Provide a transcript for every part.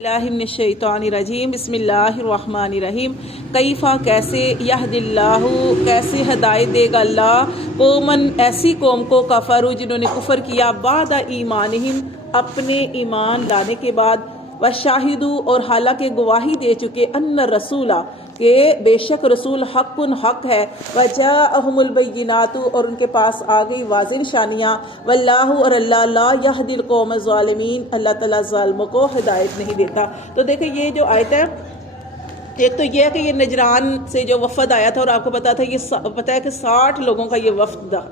اللہ من الشیطان الرجیم بسم اللہ الرحمن الرحیم کیفا کیسے یہد اللہ کیسے ہدایت دے گا اللہ قومن ایسی قوم کو کفروا جنہوں نے کفر کیا بعد ایمانہم اپنے ایمان لانے کے بعد وشاہدوا اور حالانکہ گواہی دے چکے ان رسولہ کہ بے شک رسول حق ہے وجاءہم البینات اور ان کے پاس آ گئی واضح نشانیاں واللہ اور اللہ لا یہدی القوم الظالمین اللہ تعالیٰ ظالموں کو ہدایت نہیں دیتا۔ تو دیکھیں یہ جو آیت ہے ایک تو یہ ہے کہ یہ نجران سے جو وفد آیا تھا اور آپ کو پتا تھا یہ پتا ہے کہ 60 لوگوں کا یہ وفد تھا،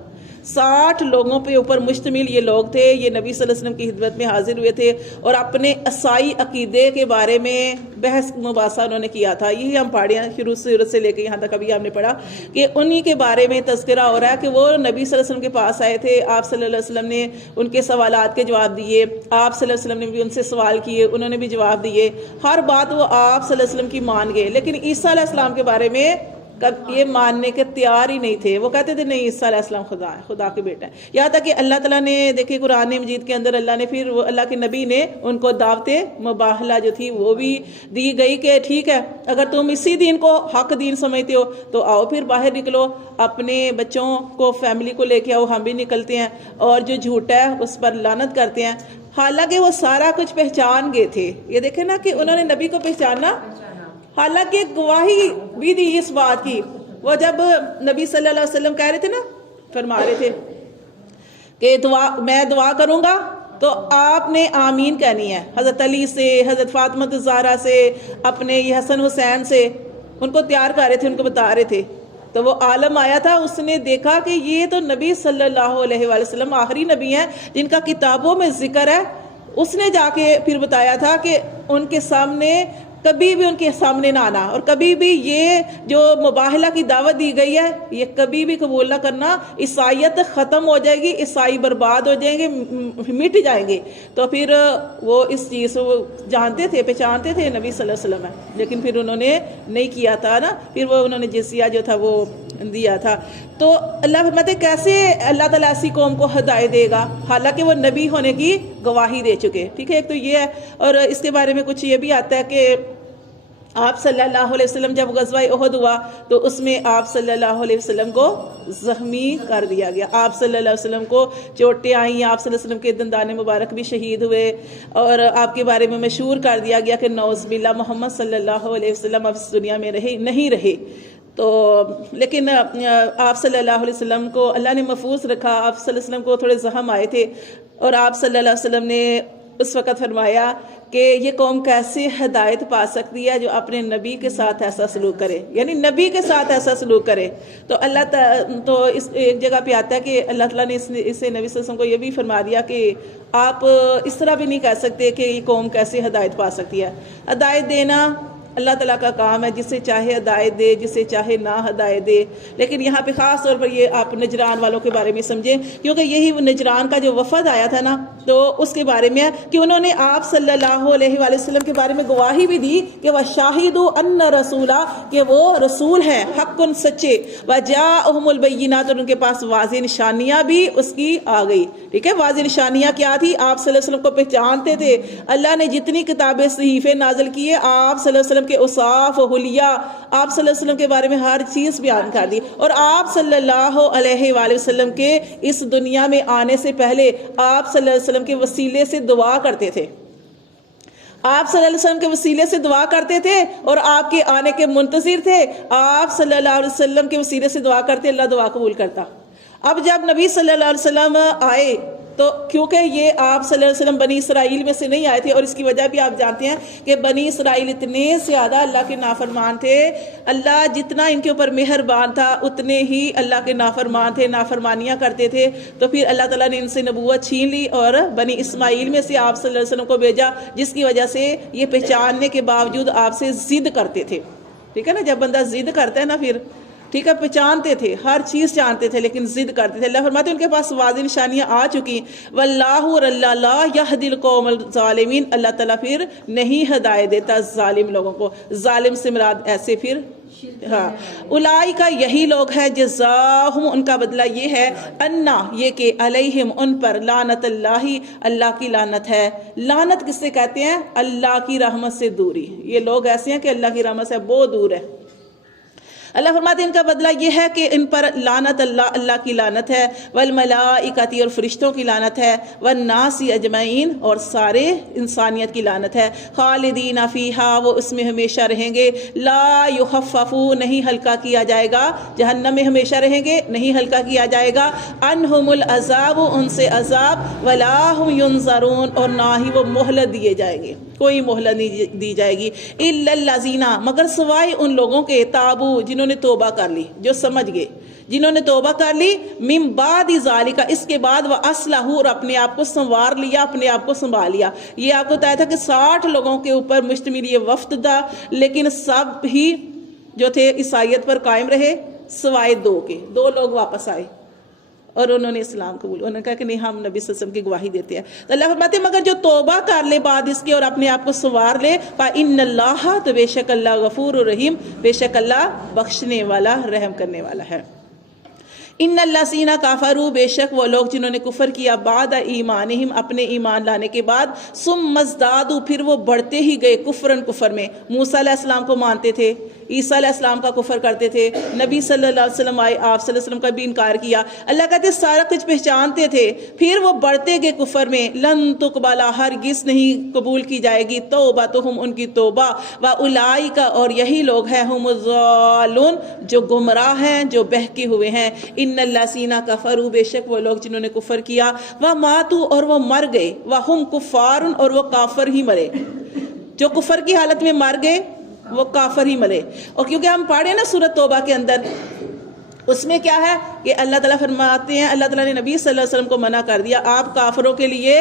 60 لوگوں پہ اوپر مشتمل یہ لوگ تھے۔ یہ نبی صلی اللہ علیہ وسلم کی خدمت میں حاضر ہوئے تھے اور اپنے عیسائی عقیدے کے بارے میں بحث مباحثہ انہوں نے کیا تھا۔ یہی ہم پڑھے ہیں شروع سے لے کے یہاں تک ابھی ہم نے پڑھا کہ انہی کے بارے میں تذکرہ ہو رہا ہے کہ وہ نبی صلی اللہ علیہ وسلم کے پاس آئے تھے، آپ صلی اللہ علیہ وسلم نے ان کے سوالات کے جواب دیے، آپ صلی اللہ علیہ وسلم نے بھی ان سے سوال کیے، انہوں نے بھی جواب دیے، ہر بات وہ آپ صلی اللہ علیہ وسلم کی مان گئے۔ لیکن عیسیٰ علیہ السلام کے بارے میں یہ ماننے کے تیار ہی نہیں تھے، وہ کہتے تھے نہیں عیسیٰ علیہ السلام خدا ہے، خدا کے بیٹا ہے۔ یہاں تک کہ اللہ تعالیٰ نے دیکھیں قرآن مجید کے اندر اللہ نے پھر اللہ کے نبی نے ان کو دعوت مباہلہ جو تھی وہ بھی دی گئی کہ ٹھیک ہے اگر تم اسی دین کو حق دین سمجھتے ہو تو آؤ پھر باہر نکلو، اپنے بچوں کو فیملی کو لے کے آؤ، ہم بھی نکلتے ہیں، اور جو جھوٹا ہے اس پر لعنت کرتے ہیں۔ حالانکہ وہ سارا کچھ پہچان گئے تھے، یہ دیکھیں نا کہ انہوں نے نبی کو پہچانا، حالانکہ گواہی بھی دی اس بات کی۔ وہ جب نبی صلی اللہ علیہ وسلم کہہ رہے تھے نا، فرما رہے تھے کہ میں دعا کروں گا تو آپ نے آمین کہنی ہے، حضرت علی سے، حضرت فاطمہ الزہرا سے، اپنے یہ حسن حسین سے ان کو تیار کر رہے تھے، ان کو بتا رہے تھے۔ تو وہ عالم آیا تھا، اس نے دیکھا کہ یہ تو نبی صلی اللہ علیہ وآلہ وسلم آخری نبی ہیں جن کا کتابوں میں ذکر ہے۔ اس نے جا کے پھر بتایا تھا کہ ان کے سامنے کبھی بھی ان کے سامنے نہ آنا، اور کبھی بھی یہ جو مباہلہ کی دعوت دی گئی ہے یہ کبھی بھی قبول نہ کرنا، عیسائیت ختم ہو جائے گی، عیسائی برباد ہو جائیں گے، مٹ جائیں گے۔ تو پھر وہ اس چیز کو جانتے تھے، پہچانتے تھے نبی صلی اللہ علیہ وسلم ہے، لیکن پھر انہوں نے نہیں کیا تھا نا، پھر وہ انہوں نے جزیہ جو تھا وہ دیا تھا۔ تو اللہ فرماتے کیسے اللہ تعالیٰ ایسی قوم کو ہدایت دے گا حالانکہ وہ نبی ہونے کی گواہی دے چکے، ٹھیک ہے۔ ایک تو یہ ہے، اور اس کے بارے میں کچھ یہ بھی آتا ہے کہ آپ صلی اللہ علیہ وسلم جب غزوہ احد ہوا تو اس میں آپ صلی اللہ علیہ وسلم کو زخمی کر دیا گیا، آپ صلی اللہ علیہ وسلم کو چوٹیں آئیں، آپ صلی اللہ علیہ وسلم کے دندان مبارک بھی شہید ہوئے، اور آپ کے بارے میں مشہور کر دیا گیا کہ نعوذ باللہ محمد صلی اللہ علیہ وسلم اب اس دنیا میں نہیں رہے۔ تو لیکن آپ صلی اللہ علیہ وسلم کو اللہ نے محفوظ رکھا، آپ صلی اللہ علیہ وسلم کو تھوڑے زخم آئے تھے، اور آپ صلی اللہ علیہ وسلم نے اس وقت فرمایا کہ یہ قوم کیسے ہدایت پا سکتی ہے جو اپنے نبی کے ساتھ ایسا سلوک کرے، یعنی نبی کے ساتھ ایسا سلوک کرے۔ تو تو اس ایک جگہ پہ آتا ہے کہ اللہ تعالیٰ نے اسے نبی صلی اللہ علیہ وسلم کو یہ بھی فرما دیا کہ آپ اس طرح بھی نہیں کہہ سکتے کہ یہ قوم کیسے ہدایت پا سکتی ہے۔ ہدایت دینا اللہ تعالیٰ کا کام ہے، جسے چاہے ہدایت دے، جسے چاہے نہ ہدایت دے۔ لیکن یہاں پہ خاص طور پر یہ آپ نجران والوں کے بارے میں سمجھیں، کیونکہ یہی وہ نجران کا جو وفد آیا تھا نا، تو اس کے بارے میں ہے کہ انہوں نے آپ صلی اللہ علیہ وآلہ وسلم کے بارے میں گواہی بھی دی کہ وَشَاهِدُوا أَنَّ رَسُولَ کہ وہ رسول ہیں، حق سچے، وَجَاءَهُمُ الْبَيِّنَاتُ اور ان کے پاس واضح نشانیاں بھی اس کی آ گئی، ٹھیک ہے۔ واضح نشانیاں کیا تھی؟ آپ صلی اللہ علیہ وسلم کو پہچانتے تھے، اللہ نے جتنی کتابیں صحیفے نازل کیے آپ صلی اللہ علیہ وسلم کے اوصاف و حلیہ آپ صلی اللہ علیہ وسلم کے بارے میں ہر چیز بیان کر دی، اور آپ صلی اللہ علیہ وآلہ وسلم کے اس دنیا میں آنے سے پہلے آپ صلی اللہ علیہ وسلم کے وسیلے سے دعا کرتے تھے، آپ صلی اللہ علیہ وسلم کے وسیلے سے دعا کرتے تھے اور آپ کے آنے کے منتظر تھے، آپ صلی اللہ علیہ وسلم کے وسیلے سے دعا کرتے، اللہ دعا قبول کرتا۔ اب جب نبی صلی اللہ علیہ وسلم آئے تو کیونکہ یہ آپ صلی اللہ علیہ وسلم بنی اسرائیل میں سے نہیں آئے تھے، اور اس کی وجہ بھی آپ جانتے ہیں کہ بنی اسرائیل اتنے زیادہ اللہ کے نافرمان تھے، اللہ جتنا ان کے اوپر مہربان تھا اتنے ہی اللہ کے نافرمان تھے، نافرمانیاں کرتے تھے۔ تو پھر اللہ تعالیٰ نے ان سے نبوت چھین لی اور بنی اسماعیل میں سے آپ صلی اللہ علیہ وسلم کو بھیجا، جس کی وجہ سے یہ پہچاننے کے باوجود آپ سے ضد کرتے تھے، ٹھیک ہے نا۔ جب بندہ ضد کرتا ہے نا پھر ٹھیک ہے، پہچانتے تھے، ہر چیز جانتے تھے، لیکن ضد کرتے تھے۔ اللہ فرماتے ہیں ان کے پاس واضح نشانیاں آ چکی، واللہ اور اللہ لا یہدی القوم الظالمین، اللہ تعالیٰ پھر نہیں ہدایت دیتا ظالم لوگوں کو۔ ظالم سے مراد ایسے پھر ہاں اولئک یہی لوگ ہیں، جزاہم ان کا بدلہ یہ ہے، انا یہ کہ علیہم ان پر لعنت اللہ اللہ کی لعنت ہے۔ لعنت کس سے کہتے ہیں؟ اللہ کی رحمت سے دوری۔ یہ لوگ ایسے ہیں کہ اللہ کی رحمت سے بہت دور ہے۔ اللہ فرماتے ہیں ان کا بدلہ یہ ہے کہ ان پر لعنت اللہ کی لعنت ہے، والملائکۃ اور فرشتوں کی لعنت ہے، والناس اجمعین اور سارے انسانیت کی لعنت ہے، خالدین فیہا وہ اس میں ہمیشہ رہیں گے، لا یخفف نہیں ہلکا کیا جائے گا، جہنم میں ہمیشہ رہیں گے، نہیں ہلکا کیا جائے گا، عنہم العذاب ان سے عذاب، ولا ہم ینظرون اور نہ ہی وہ مہلت دیے جائیں گے، کوئی مہلت نہیں دی جائے گی، الا الذین مگر سوائے ان لوگوں کے تابو جنہوں نے توبہ کر لی، جو سمجھ گئے، جنہوں نے توبہ کر لی، من بعد ذالک اس کے بعد واصلحوا اور اپنے آپ کو سنوار لیا، اپنے آپ کو سنبھال لیا۔ یہ آپ کو بتایا تھا کہ 60 لوگوں کے اوپر مشتمل یہ وفد تھا، لیکن سب ہی جو تھے عیسائیت پر قائم رہے سوائے 2 کے، 2 لوگ واپس آئے اور انہوں نے اسلام قبول، انہوں نے کہا کہ نہیں ہم نبی صلی اللہ علیہ وسلم کی گواہی دیتے ہیں۔ تو اللہ فرماتے ہیں مگر جو توبہ کر لے بعد اس کے اور اپنے آپ کو سنوار لے، فإن اللہ تو بے شک اللہ غفور الرحیم، بے شک اللہ بخشنے والا رحم کرنے والا ہے۔ ان الذین کفروا بے شک وہ لوگ جنہوں نے کفر کیا بعد ایمانہم اپنے ایمان لانے کے بعد، ثم ازدادوا پھر وہ بڑھتے ہی گئے کفرن کفر میں، موسیٰ علیہ السلام کو مانتے تھے، عیسیٰ علیہ السلام کا کفر کرتے تھے، نبی صلی اللہ علیہ وسلم آئے آپ صلی اللہ علیہ وسلم کا بھی انکار کیا، اللہ کہتے سارا کچھ پہچانتے تھے، پھر وہ بڑھتے گئے کفر میں، لن تقبل ہرگز نہیں قبول کی جائے گی توبتہم ان کی توبہ، واولئک اور یہی لوگ ہیں ہم الضالون جو گمراہ ہیں، جو بہکے ہوئے ہیں۔ ان الذین کفروا بے شک وہ لوگ جنہوں نے کفر کیا، وماتوا اور وہ مر گئے، وہم کفار اور وہ کافر ہی مرے، جو کفر کی حالت میں مر گئے وہ کافر ہی مرے۔ اور کیونکہ ہم پڑھے نا سورۃ توبہ کے اندر، اس میں کیا ہے کہ اللہ تعالیٰ فرماتے ہیں، اللہ تعالیٰ نے نبی صلی اللہ علیہ وسلم کو منع کر دیا آپ کافروں کے لیے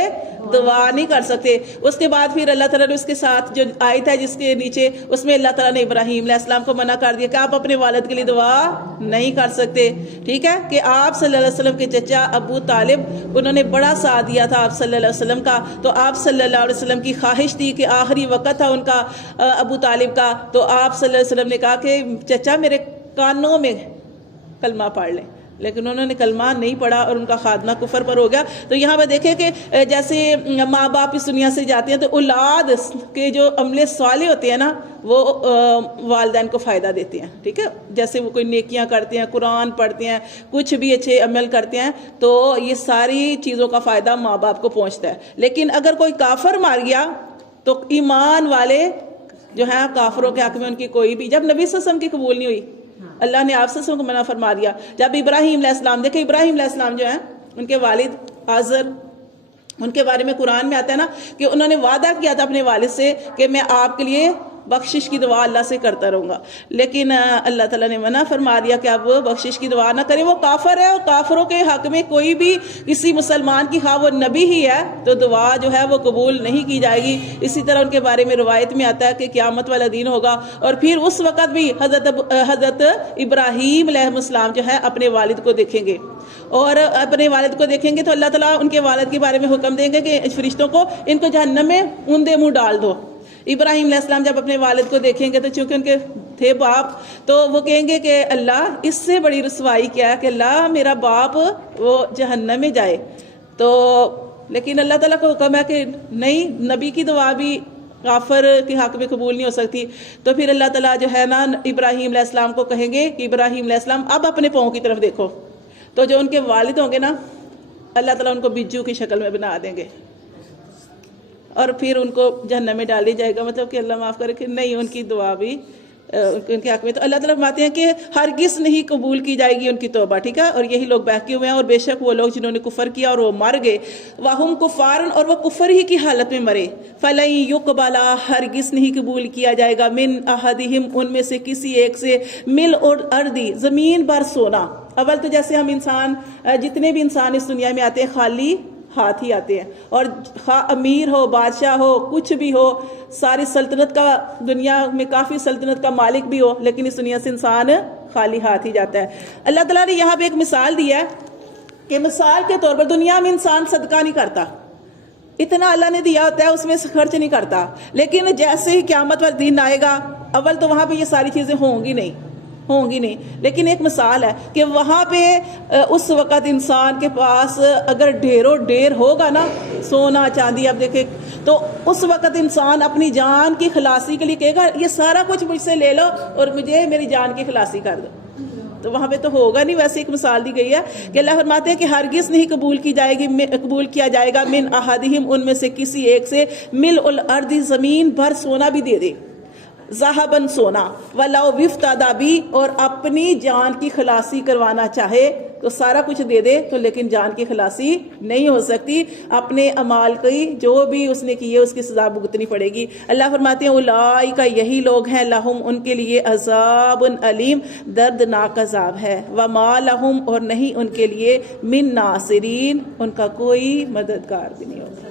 دعا نہیں کر سکتے۔ اس کے بعد پھر اللہ تعالیٰ نے اس کے ساتھ جو آیت ہے جس کے نیچے، اس میں اللہ تعالیٰ نے ابراہیم علیہ السلام کو منع کر دیا کہ آپ اپنے والد کے لیے دعا نہیں کر سکتے، ٹھیک ہے، کہ آپ صلی اللہ علیہ وسلم کے چچا ابو طالب انہوں نے بڑا ساتھ دیا تھا آپ صلی اللہ علیہ وسلم کا، تو آپ صلی اللہ علیہ وسلم کی خواہش تھی کہ آخری وقت تھا ان کا ابو طالب کا، تو آپ صلی اللہ علیہ وسلم نے کہا کہ چچا میرے کانوں میں کلمہ پڑھ لیں، لیکن انہوں نے کلمہ نہیں پڑھا اور ان کا خاتمہ کفر پر ہو گیا۔ تو یہاں پہ دیکھیں کہ جیسے ماں باپ اس دنیا سے جاتے ہیں تو اولاد کے جو عمل صالح ہوتے ہیں نا وہ والدین کو فائدہ دیتے ہیں، ٹھیک ہے، جیسے وہ کوئی نیکیاں کرتے ہیں، قرآن پڑھتے ہیں، کچھ بھی اچھے عمل کرتے ہیں، تو یہ ساری چیزوں کا فائدہ ماں باپ کو پہنچتا ہے۔ لیکن اگر کوئی کافر مار گیا تو ایمان والے جو ہیں کافروں کے حق میں ان کی کوئی بھی، جب نبی صلی اللہ علیہ وسلم کی قبول نہیں ہوئی اللہ نے آپ سے کو منع فرما دیا۔ جب ابراہیم علیہ السلام، دیکھیں ابراہیم علیہ السلام جو ہیں ان کے والد آزر، ان کے بارے میں قرآن میں آتا ہے نا کہ انہوں نے وعدہ کیا تھا اپنے والد سے کہ میں آپ کے لیے بخشش کی دعا اللہ سے کرتا رہوں گا، لیکن اللہ تعالیٰ نے منع فرما دیا کہ آپ وہ بخشش کی دعا نہ کریں، وہ کافر ہے، اور کافروں کے حق میں کوئی بھی کسی مسلمان کی خواہ وہ نبی ہی ہے تو دعا جو ہے وہ قبول نہیں کی جائے گی۔ اسی طرح ان کے بارے میں روایت میں آتا ہے کہ قیامت والا دن ہوگا اور پھر اس وقت بھی حضرت ابراہیم علیہ السلام جو ہے اپنے والد کو دیکھیں گے، اور اپنے والد کو دیکھیں گے تو اللہ تعالیٰ ان کے والد کے بارے میں حکم دیں گے کہ فرشتوں کو ان کو جہنم میں اوندے منہ ڈال دو۔ ابراہیم علیہ السلام جب اپنے والد کو دیکھیں گے تو چونکہ ان کے تھے باپ، تو وہ کہیں گے کہ اللہ اس سے بڑی رسوائی کیا ہے کہ اللہ میرا باپ وہ جہنم میں جائے، تو لیکن اللہ تعالیٰ کو حکم ہے کہ نہیں، نبی کی دعا بھی کافر کے حق میں قبول نہیں ہو سکتی۔ تو پھر اللہ تعالیٰ جو ہے نا ابراہیم علیہ السلام کو کہیں گے کہ ابراہیم علیہ السلام اب اپنے پاؤں کی طرف دیکھو، تو جو ان کے والد ہوں گے نا اللہ تعالیٰ ان کو بجو کی شکل میں بنا دیں گے اور پھر ان کو جہنم میں ڈال دیا جائے گا، مطلب کہ اللہ معاف کرے کہ نہیں ان کی دعا بھی ان کے حق میں، تو اللہ تعالیٰ فرماتے ہیں کہ ہرگز نہیں قبول کی جائے گی ان کی توبہ، ٹھیک ہے، اور یہی لوگ بہکے ہوئے ہیں، اور بے شک وہ لوگ جنہوں نے کفر کیا اور وہ مر گئے، وَهُمْ كُفَّارٌ اور وہ کفر ہی کی حالت میں مرے، فَلَن يُقْبَلَ ہرگز نہیں قبول کیا جائے گا مِنْ أَحَدِهِمْ ان میں سے کسی ایک سے مِلْءُ الْأَرْضِ زمین بھر سونا۔ اول تو جیسے ہم انسان جتنے بھی انسان اس دنیا میں آتے ہیں خالی ہاتھ ہی آتے ہیں، اور خواہ امیر ہو، بادشاہ ہو، کچھ بھی ہو، ساری سلطنت کا، دنیا میں کافی سلطنت کا مالک بھی ہو، لیکن اس دنیا سے انسان خالی ہاتھ ہی جاتا ہے۔ اللہ تعالیٰ نے یہاں پہ ایک مثال دیا ہے کہ مثال کے طور پر دنیا میں انسان صدقہ نہیں کرتا، اتنا اللہ نے دیا ہوتا ہے اس میں سے خرچ نہیں کرتا، لیکن جیسے ہی قیامت والا دن آئے گا، اول تو وہاں پہ یہ ساری چیزیں ہوں گی نہیں، لیکن ایک مثال ہے کہ وہاں پہ اس وقت انسان کے پاس اگر ڈھیروں ڈھیر ہوگا نا، سونا چاندی، اب دیکھیں تو اس وقت انسان اپنی جان کی خلاصی کے لیے کہے گا یہ سارا کچھ مجھ سے لے لو اور مجھے میری جان کی خلاصی کر دو، تو وہاں پہ تو ہوگا نہیں۔ ویسے ایک مثال دی گئی ہے کہ اللہ فرماتے ہیں کہ ہرگز نہیں قبول کیا جائے گا من احدہم، ان میں سے کسی ایک سے، ملء الارض، زمین بھر سونا بھی دے دے، ذہباً سونا، ولو وافتدی بھی، اور اپنی جان کی خلاصی کروانا چاہے تو سارا کچھ دے دے تو لیکن جان کی خلاصی نہیں ہو سکتی، اپنے اعمال کی جو بھی اس نے کی ہے اس کی سزا بھگتنی پڑے گی۔ اللہ فرماتے ہیں اولئک، یہی لوگ ہیں، لہم، ان کے لیے، عذاب علیم، دردناک عذاب ہے، وما لہم، اور نہیں ان کے لیے، من ناصرین، ان کا کوئی مددگار بھی نہیں ہوگا۔